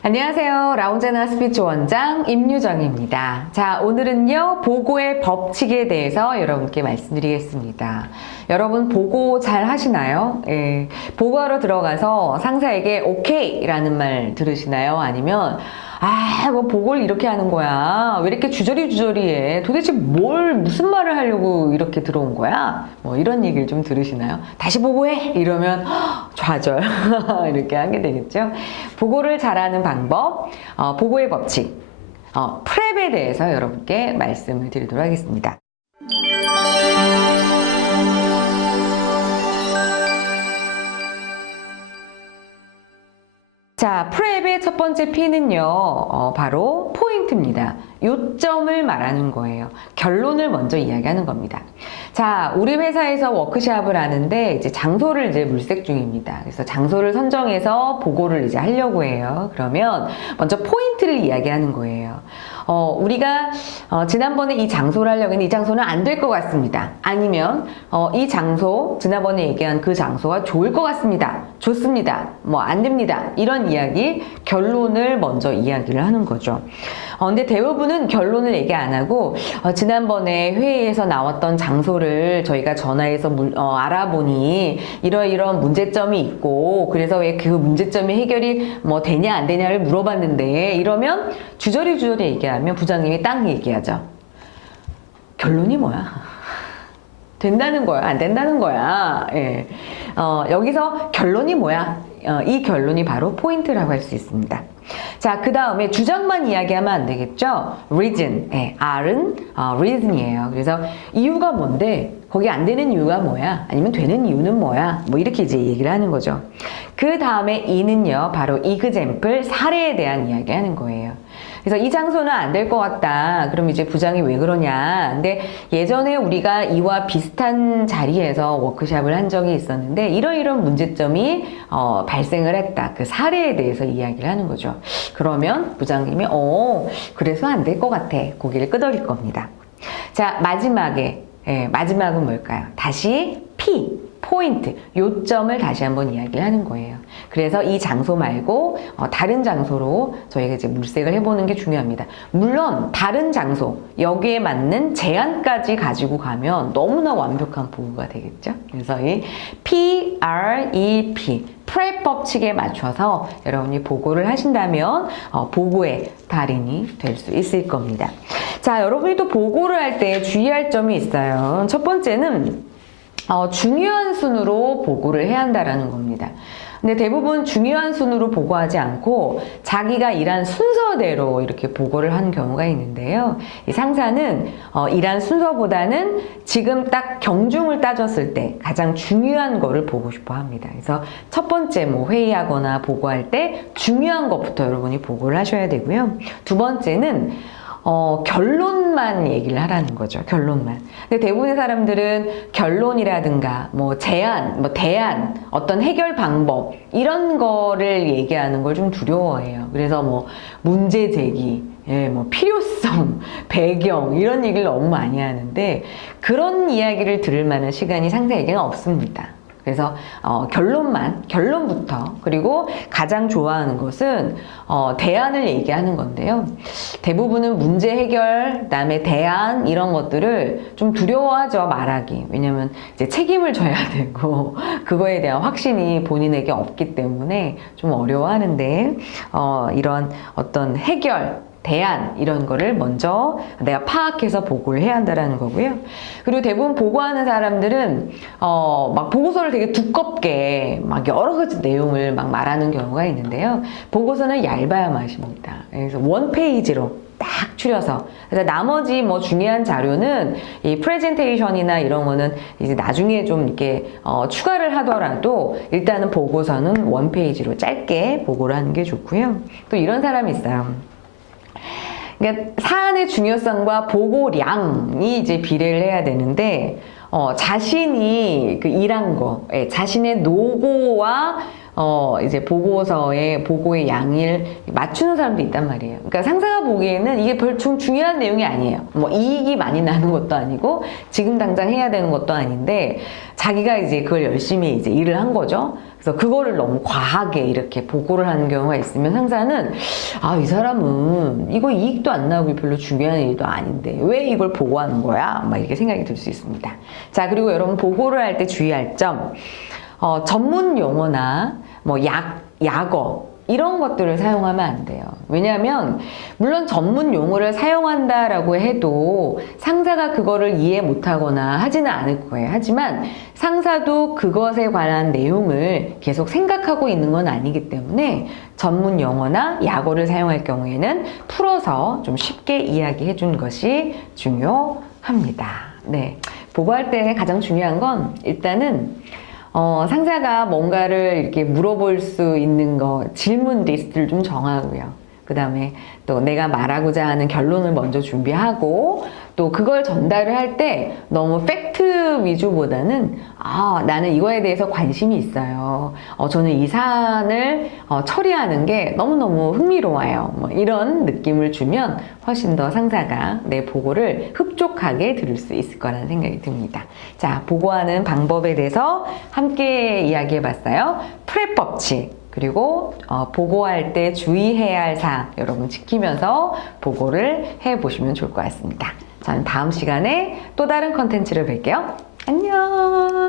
안녕하세요. 라운제나 스피치 원장 임유정입니다. 자, 오늘은요, 보고의 법칙에 대해서 여러분께 말씀드리겠습니다. 여러분, 보고 잘 하시나요? 예, 보고하러 들어가서 상사에게 오케이 라는 말 들으시나요? 아니면 뭐 보고를 이렇게 하는 거야? 왜 이렇게 주저리 해? 도대체 무슨 말을 하려고 이렇게 들어온 거야? 뭐 이런 얘기를 좀 들으시나요? 다시 보고해! 이러면 좌절 이렇게 하게 되겠죠. 보고를 잘하는 방법, 보고의 법칙, 프랩에 대해서 여러분께 말씀을 드리도록 하겠습니다. 자, 프랩의 첫 번째 P는요, 바로 포인트입니다. 요점을 말하는 거예요. 결론을 먼저 이야기하는 겁니다. 자, 우리 회사에서 워크샵을 하는데 이제 장소를 물색 중입니다. 그래서 장소를 선정해서 보고를 이제 하려고 해요. 그러면 먼저 포인트를 이야기하는 거예요. 우리가 지난번에 이 장소를 하려고 했는데 이 장소는 안 될 것 같습니다. 아니면 이 장소, 지난번에 얘기한 그 장소가 좋을 것 같습니다. 좋습니다. 뭐 안 됩니다. 이런 이야기, 결론을 먼저 이야기를 하는 거죠. 근데 대부분은 결론을 얘기 안 하고 지난번에 회의에서 나왔던 장소를 저희가 전화해서 알아보니 이러이러한 문제점이 있고 그래서 왜 그 문제점이 해결이 뭐 되냐 안 되냐를 물어봤는데 이러면 주저리 얘기하면 부장님이 딱 얘기하죠. 결론이 뭐야? 된다는 거야? 안 된다는 거야? 예. 여기서 결론이 뭐야? 이 결론이 바로 포인트라고 할 수 있습니다. 자, 그 다음에 주장만 이야기하면 안 되겠죠? reason. 예, R은 reason이에요. 그래서 이유가 뭔데? 거기 안 되는 이유가 뭐야? 아니면 되는 이유는 뭐야? 뭐 이렇게 이제 얘기를 하는 거죠. 그 다음에 E는요, 바로 example, 사례에 대한 이야기 하는 거예요. 그래서 이 장소는 안 될 것 같다. 그럼 이제 부장이 왜 그러냐. 근데 예전에 우리가 이와 비슷한 자리에서 워크샵을 한 적이 있었는데 이런 문제점이 발생을 했다. 그 사례에 대해서 이야기를 하는 거죠. 그러면 부장님이 그래서 안 될 것 같아. 고개를 끄덕일 겁니다. 자, 마지막은 뭘까요? 다시 P, 포인트, 요점을 다시 한번 이야기를 하는 거예요. 그래서 이 장소 말고 다른 장소로 저희가 이제 물색을 해보는 게 중요합니다. 물론 다른 장소, 여기에 맞는 제안까지 가지고 가면 너무나 완벽한 보고가 되겠죠. 그래서 이 PREP, 프랩 법칙에 맞춰서 여러분이 보고를 하신다면 보고의 달인이 될 수 있을 겁니다. 자, 여러분이 또 보고를 할 때 주의할 점이 있어요. 첫 번째는 중요한 순으로 보고를 해야 한다는 겁니다. 근데 대부분 중요한 순으로 보고하지 않고 자기가 일한 순서대로 이렇게 보고를 하는 경우가 있는데요. 이 상사는 일한 순서보다는 지금 딱 경중을 따졌을 때 가장 중요한 거를 보고 싶어 합니다. 그래서 첫 번째 회의하거나 보고할 때 중요한 것부터 여러분이 보고를 하셔야 되고요. 두 번째는 결론만 얘기를 하라는 거죠. 결론만. 근데 대부분의 사람들은 결론이라든가 제안, 대안, 어떤 해결 방법 이런 거를 얘기하는 걸 좀 두려워해요. 그래서 문제 제기, 필요성, 배경 이런 얘기를 너무 많이 하는데 그런 이야기를 들을 만한 시간이 상사에게는 없습니다. 그래서 결론부터, 그리고 가장 좋아하는 것은 대안을 얘기하는 건데요. 대부분은 문제 해결, 그다음에 대안 이런 것들을 좀 두려워하죠, 말하기. 왜냐면 이제 책임을 져야 되고 그거에 대한 확신이 본인에게 없기 때문에 좀 어려워하는데 이런 어떤 해결, 대안 이런 거를 먼저 내가 파악해서 보고를 해야 한다는 거고요. 그리고 대부분 보고하는 사람들은 막 보고서를 되게 두껍게 막 여러 가지 내용을 막 말하는 경우가 있는데요. 보고서는 얇아야 맛입니다. 그래서 원 페이지로 딱 추려서. 그래서 나머지 중요한 자료는 이 프레젠테이션이나 이런 거는 이제 나중에 좀 이렇게 추가를 하더라도 일단은 보고서는 원 페이지로 짧게 보고를 하는 게 좋고요. 또 이런 사람이 있어요. 그러니까 사안의 중요성과 보고량이 이제 비례를 해야 되는데 자신이 그 일한 거, 자신의 노고와 이제 보고의 양을 맞추는 사람도 있단 말이에요. 그러니까 상사가 보기에는 이게 별 중요한 내용이 아니에요. 이익이 많이 나는 것도 아니고 지금 당장 해야 되는 것도 아닌데 자기가 이제 그걸 열심히 이제 일을 한 거죠. 그래서 그래서 그거를 너무 과하게 이렇게 보고를 하는 경우가 있으면 상사는 이 사람은 이거 이익도 안 나고 별로 중요한 일도 아닌데 왜 이걸 보고하는 거야? 막 이렇게 생각이 들 수 있습니다. 자, 그리고 여러분 보고를 할 때 주의할 점, 전문 용어나 뭐 약어 이런 것들을 사용하면 안 돼요. 왜냐하면 물론 전문 용어를 사용한다라고 해도 상사가 그거를 이해 못하거나 하지는 않을 거예요. 하지만 상사도 그것에 관한 내용을 계속 생각하고 있는 건 아니기 때문에 전문 용어나 약어를 사용할 경우에는 풀어서 좀 쉽게 이야기해 준 것이 중요합니다. 네, 보고할 때 가장 중요한 건 일단은 상사가 뭔가를 이렇게 물어볼 수 있는 질문 리스트를 좀 정하고요. 그 다음에 또 내가 말하고자 하는 결론을 먼저 준비하고 또 그걸 전달을 할 때 너무 팩트 위주보다는 나는 이거에 대해서 관심이 있어요. 저는 이 사안을 처리하는 게 너무너무 흥미로워요. 뭐 이런 느낌을 주면 훨씬 더 상사가 내 보고를 흡족하게 들을 수 있을 거라는 생각이 듭니다. 자, 보고하는 방법에 대해서 함께 이야기해 봤어요. 프랩 법칙. 그리고 보고할 때 주의해야 할 사항 여러분 지키면서 보고를 해보시면 좋을 것 같습니다. 저는 다음 시간에 또 다른 컨텐츠를 뵐게요. 안녕.